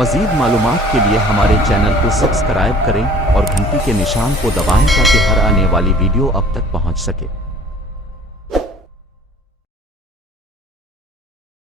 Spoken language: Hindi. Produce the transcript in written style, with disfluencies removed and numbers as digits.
मज़ीद मालूमात के लिए हमारे चैनल को सब्सक्राइब करें और घंटी के निशान को दबाएं ताकि हर आने वाली वीडियो अब तक पहुंच सके।